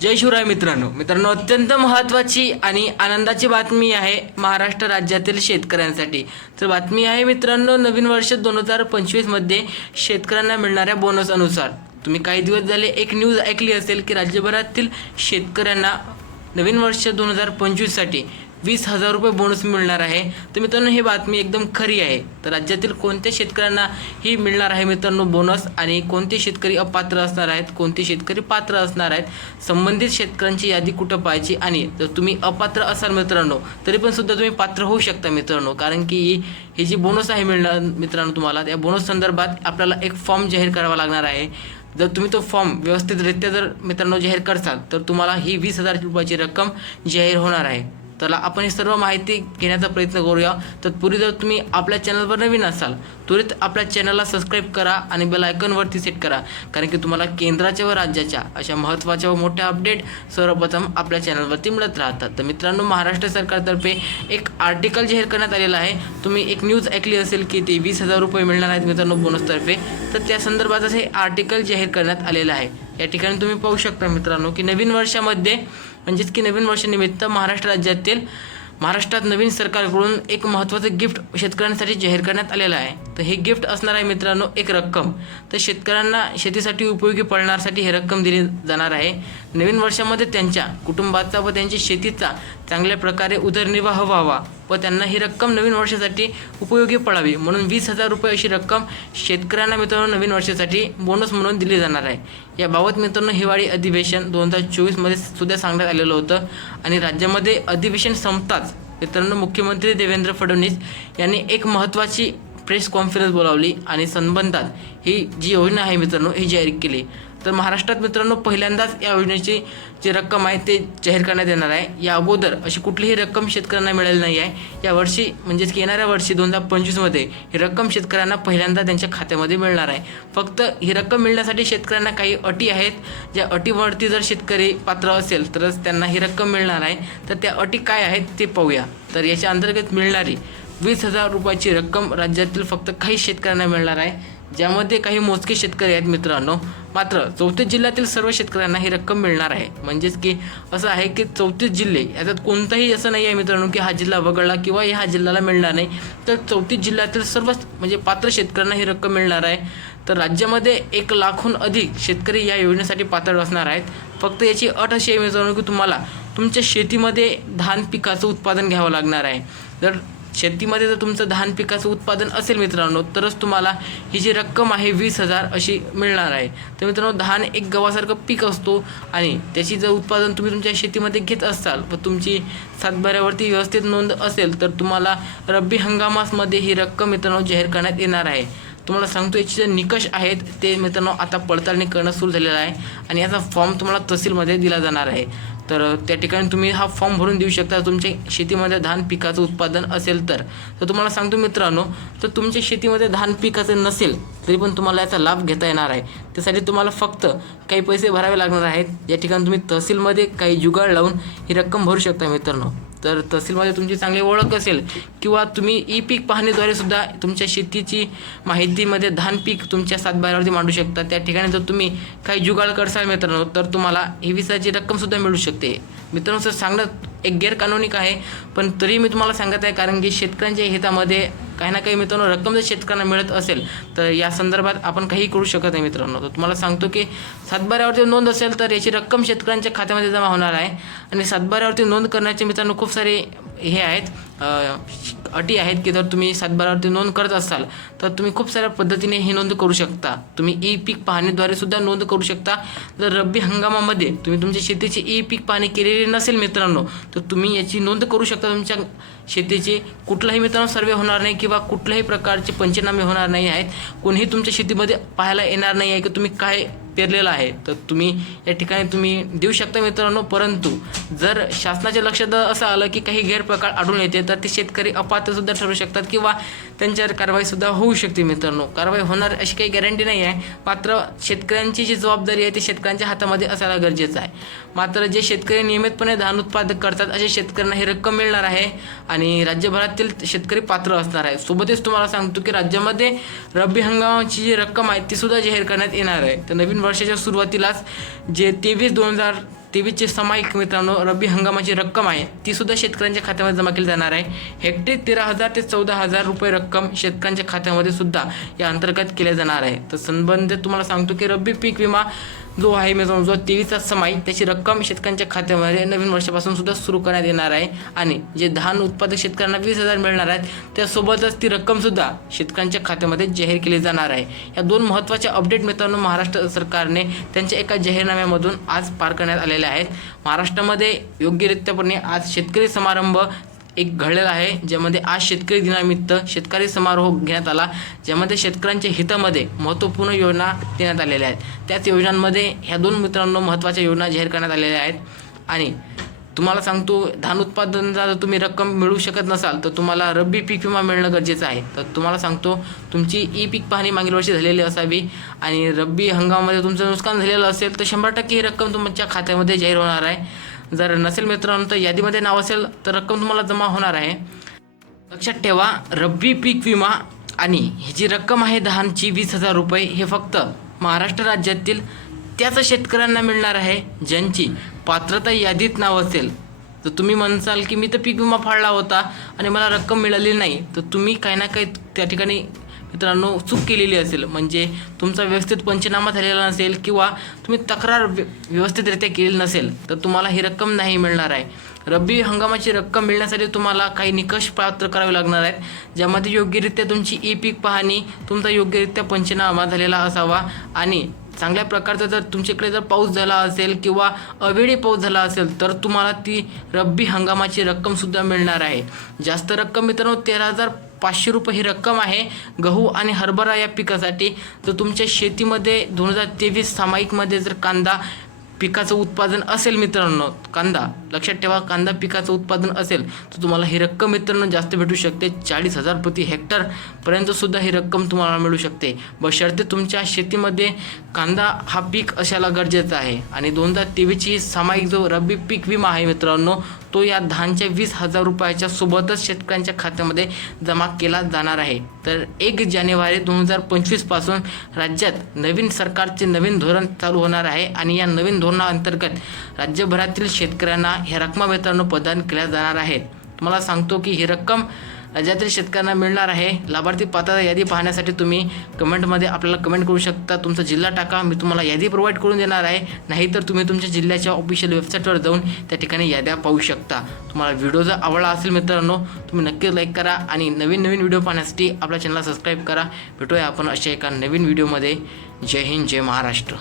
जय शिवराय मित्रांनो. मित्रांनो अत्यंत महत्त्वाची आणि आनंदाची बातमी आहे महाराष्ट्र राज्यातील शेतकऱ्यांसाठी. तर बातमी आहे मित्रांनो नवीन वर्ष दोन हजार पंचवीसमध्ये शेतकऱ्यांना मिळणाऱ्या बोनस अनुसार. तुम्ही काही दिवस झाले एक न्यूज ऐकली असेल की राज्यभरातील शेतकऱ्यांना नवीन वर्ष दोन हजार पंचवीससाठी वीस हजार रुपये बोनस मिळणार आहे. तर मित्रांनो ही बातमी एकदम खरी आहे. तर राज्यातील कोणत्या शेतकऱ्यांना ही मिळणार आहे मित्रांनो बोनस आणि कोणते शेतकरी अपात्र असणार आहेत? कोणते शेतकरी पात्र असणार आहेत? संबंधित शेतकऱ्यांची यादी कुठं पाहायची? आणि जर तुम्ही अपात्र असाल मित्रांनो तरी पण सुद्धा तुम्ही पात्र होऊ शकता मित्रांनो. कारण की ही जी बोनस आहे मिळणार मित्रांनो तुम्हाला त्या बोनस संदर्भात आपल्याला एक फॉर्म जाहीर करावा लागणार आहे. जर तुम्ही तो फॉर्म व्यवस्थितरित्या जर मित्रांनो जाहीर करसाल तर तुम्हाला ही वीस हजार रुपयाची रक्कम जाहीर होणार आहे. तर आपण ही सर्व माहिती घेण्याचा प्रयत्न करूया. तत्पूर्वी जर तुम्ही आपल्या चॅनलवर नवीन असाल त्वरित आपल्या चॅनलला सबस्क्राईब करा आणि बेल आयकॉनवरती सेट करा. कारण की तुम्हाला केंद्राच्या व राज्याच्या अशा महत्त्वाच्या व मोठ्या अपडेट सर्वप्रथम आपल्या चॅनलवरती मिळत राहतात. तर मित्रांनो महाराष्ट्र सरकारतर्फे एक आर्टिकल जाहीर करण्यात आलेलं आहे. तुम्ही एक न्यूज ऐकली असेल की ते वीस हजार रुपये मिळणार आहेत मित्रांनो बोनसतर्फे तर त्या संदर्भातच हे आर्टिकल जाहीर करण्यात आलेलं आहे. या ठिकाणी तुम्ही पाहू शकता मित्रांनो की नवीन वर्षामध्ये म्हणजेच की नवीन वर्षानिमित्त महाराष्ट्र राज्यातील महाराष्ट्रात नवीन सरकारकडून एक महत्त्वाचं गिफ्ट शेतकऱ्यांसाठी जाहीर करण्यात आलेलं आहे. तर हे गिफ्ट असणार आहे मित्रांनो एक रक्कम. तर शेतकऱ्यांना शेतीसाठी उपयोगी पडण्यासाठी हे रक्कम दिली जाणार आहे. नवीन वर्षामध्ये त्यांच्या कुटुंबाचा व त्यांच्या शेतीचा चांगल्या प्रकारे उदरनिर्वाह व्हावा. व त्यांना ही रक्कम नवीन वर्षासाठी उपयोगी पडावी. म्हणून वीस हजार रुपये अशी रक्कम शेतकऱ्यांना मित्रांनो नवीन वर्षासाठी बोनस म्हणून दिली जाणार आहे. याबाबत मित्रांनो हिवाळी अधिवेशन दोन हजार चोवीसमध्ये सुद्धा सांगण्यात आलेलं होतं आणि राज्यामध्ये अधिवेशन संपताच मित्रांनो मुख्यमंत्री देवेंद्र फडणवीस यांनी एक महत्त्वाची प्रेस कॉन्फरन्स बोलावली आणि संबंधात ही जी योजना आहे मित्रांनो ही जाहीर केली. तर महाराष्ट्रात मित्रांनो पहिल्यांदाच या योजनेची जी रक्कम आहे ते जाहीर करण्यात येणार आहे. या अगोदर अशी कुठलीही रक्कम शेतकऱ्यांना मिळाली नाही आहे. या वर्षी म्हणजेच की येणाऱ्या वर्षी दोन हजार पंचवीसमध्ये ही रक्कम शेतकऱ्यांना पहिल्यांदा त्यांच्या खात्यामध्ये मिळणार आहे. फक्त ही रक्कम मिळण्यासाठी शेतकऱ्यांना काही अटी आहेत. ज्या अटीवरती जर शेतकरी पात्र असेल तरच त्यांना ही रक्कम मिळणार आहे. तर त्या अटी काय आहेत ते पाहूया. तर याच्या अंतर्गत मिळणारी वीस हजार रुपयाची रक्कम राज्यातील फक्त काही शेतकऱ्यांना मिळणार आहे. ज्यामध्ये काही मोजके शेतकरी आहेत मित्रांनो. मात्र चौतीस जिल्ह्यातील सर्व शेतकऱ्यांना ही रक्कम मिळणार आहे. म्हणजेच की असं आहे की चौतीस जिल्हे याच्यात कोणताही असं नाही आहे मित्रांनो की हा जिल्हा वगळला किंवा ह्या जिल्ह्याला मिळणार नाही. तर चौतीस जिल्ह्यातील सर्व म्हणजे पात्र शेतकऱ्यांना ही रक्कम मिळणार आहे. तर राज्यामध्ये एक लाखहून अधिक शेतकरी या योजनेसाठी पात्र असणार आहेत. फक्त याची अट अशी आहे मित्रांनो की तुम्हाला तुमच्या शेतीमध्ये धान पिकाचं उत्पादन घ्यावं लागणार आहे. जर शेतीमध्ये जर तुमचं धान पिकाचं उत्पादन असेल मित्रांनो तरच तुम्हाला ही जी रक्कम आहे वीस हजार अशी मिळणार आहे. तर मित्रांनो धान एक गव्हासारखं पीक असतो आणि त्याची जर उत्पादन तुम्ही तुमच्या शेतीमध्ये घेत असाल व तुमची सातबाऱ्यावरती व्यवस्थित नोंद असेल तर तुम्हाला रब्बी हंगामासमध्ये ही रक्कम मित्रांनो जाहीर करण्यात येणार आहे. तुम्हाला सांगतो याचे जे निकष आहेत ते मित्रांनो आता पडताळणी करणं सुरू झालेलं आहे आणि याचा फॉर्म तुम्हाला तहसीलमध्ये दिला जाणार आहे. तर त्या ठिकाणी तुम्ही हा फॉर्म भरून देऊ शकता. तुमच्या शेतीमध्ये धान पिकाचं उत्पादन असेल तर. तर तुम्हाला सांगतो मित्रांनो तर तुमच्या शेतीमध्ये धान पिकाचं नसेल तरी पण तुम्हाला याचा लाभ घेता येणार आहे. त्यासाठी तुम्हाला फक्त काही पैसे भरावे लागणार आहेत. या ठिकाणी तुम्ही तहसीलमध्ये काही जुगाड लावून ही रक्कम भरू शकता मित्रांनो. तर तहसीलमध्ये तुमची चांगली ओळख असेल किंवा तुम्ही ई पीक पाहणीद्वारे सुद्धा तुमच्या शेतीची माहितीमध्ये धान पीक तुमच्या सातबाऱ्यावरती मांडू शकता. त्या ठिकाणी जर तुम्ही काही जुगाड करसाल मित्रांनो तर तुम्हाला ही विसाची रक्कमसुद्धा मिळू शकते. मित्रांनो सर सांगणं एक गैरकानूनिक आहे? पण तरी मी तुम्हाला सांगत आहे कारण की शेतकऱ्यांच्या हितामध्ये काही ना काही मित्रांनो रक्कम जर शेतकऱ्यांना मिळत असेल तर या संदर्भात आपण काही करू शकत नाही मित्रांनो. तर तुम्हाला सांगतो की सातबाऱ्यावरती नोंद असेल तर याची रक्कम शेतकऱ्यांच्या खात्यामध्ये जमा होणार आहे. आणि सातबाऱ्यावरती नोंद करण्याचे मित्रांनो खूप सारे हे आहेत अटी आहेत की जर तुम्ही सातबारावरती नोंद करत असाल तर तुम्ही खूप साऱ्या पद्धतीने ही नोंद करू शकता. तुम्ही ई पीक पाहणीद्वारे सुद्धा नोंद करू शकता. जर रब्बी हंगामामध्ये तुम्ही तुमच्या शेतीची ई पीक पाहणी केलेली नसेल मित्रांनो तर तुम्ही याची नोंद करू शकता. तुमच्या शेतीची कुठलाही मित्रांनो सर्वे होणार नाही किंवा किंवा कुठल्याही प्रकारचे पंचनामे होणार नाही आहेत. कोणीही तुमच्या शेतीमध्ये पाहायला येणार नाही आहे की तुम्ही काय पेरलेलं आहे तर तुम्ही या ठिकाणी तुम्ही देऊ शकता मित्रांनो. परंतु जर शासनाच्या लक्षात असं आलं की काही गैरप्रकार आढळून येते तर ते शेतकरी अपात्रसुद्धा ठरू शकतात किंवा त्यांच्यावर कारवाईसुद्धा होऊ शकते मित्रांनो. कारवाई होणार अशी काही गॅरंटी नाही आहे मात्र शेतकऱ्यांची जी जबाबदारी आहे ती शेतकऱ्यांच्या हातामध्ये असायला गरजेचं आहे. मात्र जे शेतकरी नियमितपणे धान उत्पादक करतात अशा शेतकऱ्यांना हे रक्कम मिळणार आहे आणि राज्यभरातील शेतकरी पात्र असणार आहे. सोबतच तुम्हाला सांगतो की राज्यामध्ये रब्बी हंगामाची जी रक्कम आहे ती सुद्धा जाहीर करण्यात येणार आहे. तर नवीन वर्षाच्या सुरुवातीलाच जे तेवीस दोन हजार तेवीसचे सामायिक मित्रांनो रब्बी हंगामाची रक्कम आहे ती सुद्धा शेतकऱ्यांच्या खात्यामध्ये जमा केली जाणार आहे. हेक्टरी तेरा हजार ते चौदा हजार रुपये रक्कम शेतकऱ्यांच्या खात्यामध्ये सुद्धा या अंतर्गत केल्या जाणार आहे. तर संबंधित तुम्हाला सांगतो की रब्बी पीक विमा जो आहे मित्रांनो जो तेवीसचा समाई त्याची रक्कम शेतकऱ्यांच्या खात्यामध्ये नवीन वर्षापासून सुद्धा सुरू करण्यात येणार आहे. आणि जे धान उत्पादक शेतकऱ्यांना वीस हजार मिळणार आहेत त्यासोबतच ती रक्कम सुद्धा शेतकऱ्यांच्या खात्यामध्ये जाहीर केली जाणार आहे. या दोन महत्त्वाच्या अपडेट मित्रांनो महाराष्ट्र सरकारने त्यांच्या एका जाहीरनाम्यामधून आज पार करण्यात आलेल्या आहेत. महाराष्ट्रामध्ये योग्यरित्यापणे आज शेतकरी समारंभ एक घडलेला आहे ज्यामध्ये आज शेतकरी दिनानिमित्त शेतकरी समारोह घेण्यात आला ज्यामध्ये शेतकऱ्यांच्या हितामध्ये महत्त्वपूर्ण योजना देण्यात आलेल्या आहेत. त्याच योजनांमध्ये ह्या दोन मित्रांनो महत्त्वाच्या योजना जाहीर करण्यात आलेल्या आहेत. आणि तुम्हाला सांगतो धान उत्पादनाचा जर तुम्ही रक्कम मिळू शकत नसाल तर तुम्हाला रब्बी पीक विमा मिळणं गरजेचं आहे. तर तुम्हाला सांगतो तुमची ई पीक पाहणी मागील वर्षी झालेली असावी. आणि रब्बी हंगामामध्ये तुमचं नुकसान झालेलं असेल तर शंभर टक्के ही रक्कम तुमच्या खात्यामध्ये जाहीर होणार आहे. जर नसेल मित्रांनो तर यादीमध्ये नाव असेल तर रक्कम तुम्हाला जमा होणार आहे. लक्षात ठेवा रब्बी पीक विमा आणि ही जी रक्कम आहे दहाची वीस हजार रुपये हे फक्त महाराष्ट्र राज्यातील त्याच शेतकऱ्यांना मिळणार आहे ज्यांची पात्रता यादीत नाव असेल. तर तुम्ही म्हणसाल की मी तर पीक विमा फाळला होता आणि मला रक्कम मिळाली नाही तर तुम्ही काही ना काही त्या ठिकाणी मित्रांनो चूक केलेली असेल म्हणजे तुमचा व्यवस्थित पंचनामा झालेला नसेल किंवा तुम्ही तक्रार व्य- व्यवस्थितरित्या केली नसेल तर तुम्हाला ही रक्कम नाही मिळणार आहे. रब्बी हंगामाची रक्कम मिळण्यासाठी तुम्हाला काही निकष पात्र करावे लागणार आहेत ज्यामध्ये योग्यरित्या तुमची ई पीक पाहणी तुमचा योग्यरित्या पंचनामा झालेला असावा आणि चांगल्या प्रकारचा जर तुमच्याकडे जर पाऊस झाला असेल किंवा अवेळी पाऊस झाला असेल तर तुम्हाला ती रब्बी हंगामाची रक्कमसुद्धा मिळणार आहे. जास्त रक्कम मित्रांनो तेरा हजार पाचशे रुपये ही रक्कम आहे गहू आणि हरभरा या पिकासाठी. जर तुमच्या शेतीमध्ये दोन हजार तेवीस सामायिकमध्ये जर कांदा पिकाचं उत्पादन असेल मित्रांनो कांदा लक्षात ठेवा कांदा पिकाचं उत्पादन असेल तर तुम्हाला ही रक्कम मित्रांनो जास्त भेटू शकते. चाळीस हजार प्रति हेक्टरपर्यंत सुद्धा ही रक्कम तुम्हाला मिळू शकते. बशर्ते तुमच्या शेतीमध्ये कांदा हा पीक असायला गरजेचा आहे. आणि दोन हजार तेवीसची सामायिक जो रब्बी पीक विमा आहे मित्रांनो तो या धानच्या वीस हजार रुपयाच्या सोबतच शेतकऱ्यांच्या खात्यामध्ये जमा केला जाणार आहे. तर एक जानेवारी दोन हजार पंचवीसपासून राज्यात नवीन सरकारचे नवीन धोरण चालू होणार आहे आणि या नवीन धोरणाअंतर्गत राज्यभरातील शेतकऱ्यांना ह्या रकमा मित्रांनो प्रदान केल्या जाणार आहेत. तुम्हाला सांगतो की ही रक्कम राज्यातील शेतकऱ्यांना मिळणार आहे लाभार्थी पात्रता यादी पाहण्यासाठी तुम्ही कमेंटमध्ये आपल्याला कमेंट करू शकता. तुमचा जिल्हा टाका मी तुम्हाला यादी प्रोव्हाइड करून देणार आहे. नाहीतर तुम्ही तुमच्या जिल्ह्याच्या ऑफिशियल वेबसाईटवर जाऊन त्या ठिकाणी याद्या पाहू शकता. तुम्हाला व्हिडिओ जर आवडला असेल मित्रांनो तुम्ही नक्कीच लाईक करा आणि नवीन नवीन व्हिडिओ पाहण्यासाठी आपल्या चॅनलला सबस्क्राईब करा. भेटूया आपण अशा एका नवीन व्हिडिओमध्ये जय हिंद जय महाराष्ट्र.